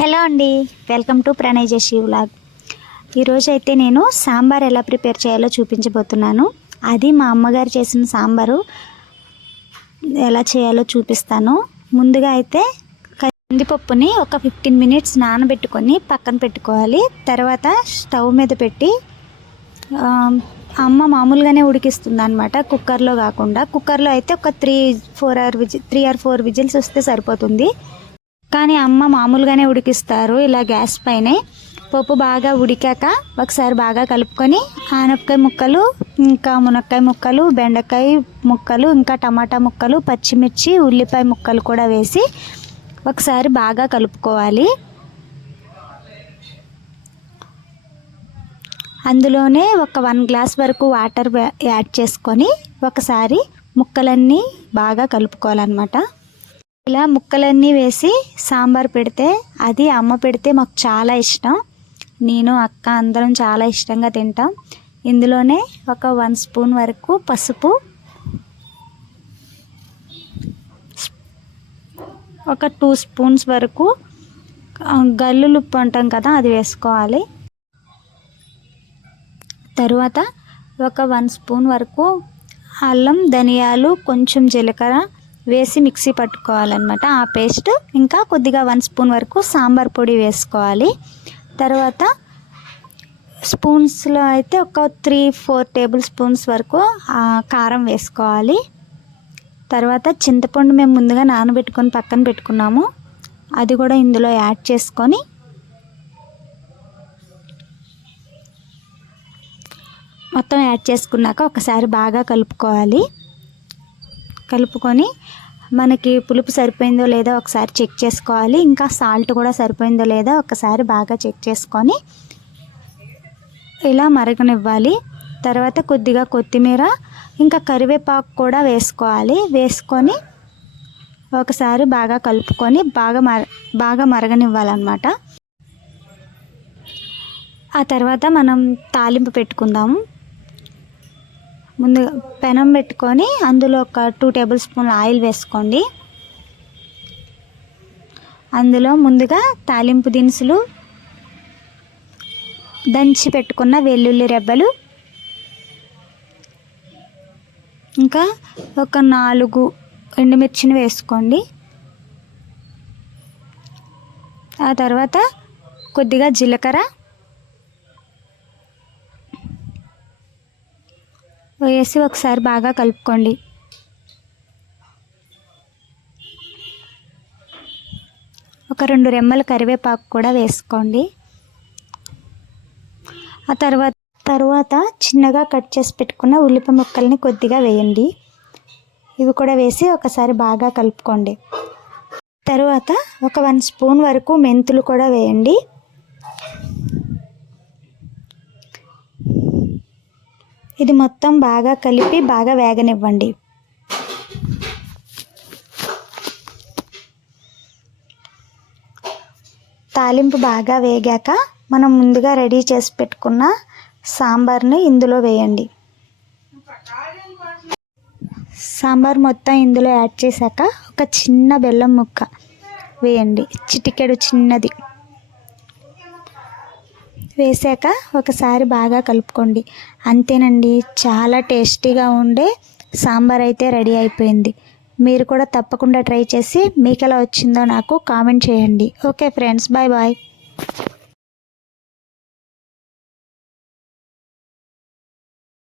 Hello అండి, welcome to Pranay జషి vlog. ఈరోజు అయితే నేను సాంబార్ ఎలా ప్రిపేర్ చేయాలో చూపించబోతున్నాను. అది మా అమ్మగారు చేసిన సాంబారు ఎలా చేయాలో చూపిస్తాను. ముందుగా అయితే కందిపప్పుని ఒక 15 మినిట్స్ నానబెట్టుకొని పక్కన పెట్టుకోవాలి. తర్వాత స్టవ్ మీద పెట్టి అమ్మ మామూలుగానే ఉడికిస్తుంది అనమాట, కుక్కర్లో కాకుండా. కుక్కర్లో అయితే ఒక 3 or 4 విజిల్స్ వస్తే సరిపోతుంది. కానీ అమ్మ మామూలుగానే ఉడికిస్తారు ఇలా గ్యాస్ పైనే. పప్పు బాగా ఉడికాక ఒకసారి బాగా కలుపుకొని ఆనపకాయ ముక్కలు, ఇంకా మునక్కాయ ముక్కలు, బెండకాయ ముక్కలు, ఇంకా టమాటా ముక్కలు, పచ్చిమిర్చి, ఉల్లిపాయ ముక్కలు కూడా వేసి ఒకసారి బాగా కలుపుకోవాలి. అందులోనే ఒక 1 గ్లాస్ వరకు వాటర్ యాడ్ చేసుకొని ఒకసారి ముక్కలన్నీ బాగా కలుపుకోవాలన్నమాట. ఇలా ముక్కలన్నీ వేసి సాంబార్ పెడితే, అది అమ్మ పెడితే మాకు చాలా ఇష్టం. నేను అక్క అందరం చాలా ఇష్టంగా తింటాం. ఇందులోనే ఒక 1 స్పూన్ వరకు పసుపు, ఒక 2 స్పూన్స్ వరకు గల్లులుప్పు అంటాం కదా, అది వేసుకోవాలి. తరువాత ఒక 1 స్పూన్ వరకు అల్లం, ధనియాలు, కొంచెం జీలకర్ర వేసి మిక్సీ పట్టుకోవాలన్నమాట, ఆ పేస్ట్. ఇంకా కొద్దిగా 1 స్పూన్ వరకు సాంబార్ పొడి వేసుకోవాలి. తర్వాత స్పూన్స్లో అయితే ఒక 3-4 టేబుల్ స్పూన్స్ వరకు కారం వేసుకోవాలి. తర్వాత చింతపండు మేము ముందుగా నానబెట్టుకొని పక్కన పెట్టుకున్నాము, అది కూడా ఇందులో యాడ్ చేసుకొని మొత్తం యాడ్ చేసుకున్నాక ఒకసారి బాగా కలుపుకోవాలి. కలుపుకొని మనకి పులుపు సరిపోయిందో లేదో ఒకసారి చెక్ చేసుకోవాలి. ఇంకా సాల్ట్ కూడా సరిపోయిందో లేదో ఒకసారి బాగా చెక్ చేసుకొని ఇలా మరగనివ్వాలి. తర్వాత కొద్దిగా కొత్తిమీర, ఇంకా కరివేపాకు కూడా వేసుకోవాలి. వేసుకొని ఒకసారి బాగా కలుపుకొని బాగా మరగనివ్వాలన్నమాట. ఆ తర్వాత మనం తాలింపు పెట్టుకుందాము. ముందుగా పెనం పెట్టుకొని అందులో ఒక 2 టేబుల్ స్పూన్ల ఆయిల్ వేసుకోండి. అందులో ముందుగా తాలింపు దినుసులు, దంచి పెట్టుకున్న వెల్లుల్లి రెబ్బలు, ఇంకా ఒక 4 ఎండుమిర్చిని వేసుకోండి. ఆ తర్వాత కొద్దిగా జీలకర్ర వేసి ఒకసారి బాగా కలుపుకోండి. ఒక 2 రెమ్మల కరివేపాకు కూడా వేసుకోండి. ఆ తర్వాత చిన్నగా కట్ చేసి పెట్టుకున్న ఉల్లిపాయ ముక్కల్ని కొద్దిగా వేయండి. ఇవి కూడా వేసి ఒకసారి బాగా కలుపుకోండి. తర్వాత ఒక 1 స్పూన్ వరకు మెంతులు కూడా వేయండి. ఇది మొత్తం బాగా కలిపి బాగా వేగనివ్వండి. తాలింపు బాగా వేగాక మనం ముందుగా రెడీ చేసి పెట్టుకున్న సాంబార్ని ఇందులో వేయండి. సాంబార్ మొత్తం ఇందులో యాడ్ చేశాక ఒక చిన్న బెల్లం ముక్క వేయండి, చిటికెడు చిన్నది వేసాక ఒకసారి బాగా కలుపుకోండి. అంతేనండి, చాలా టేస్టీగా ఉండే సాంబార్ అయితే రెడీ అయిపోయింది. మీరు కూడా తప్పకుండా ట్రై చేసి మీకు ఎలా వచ్చిందో నాకు కామెంట్ చేయండి. Okay friends, bye bye.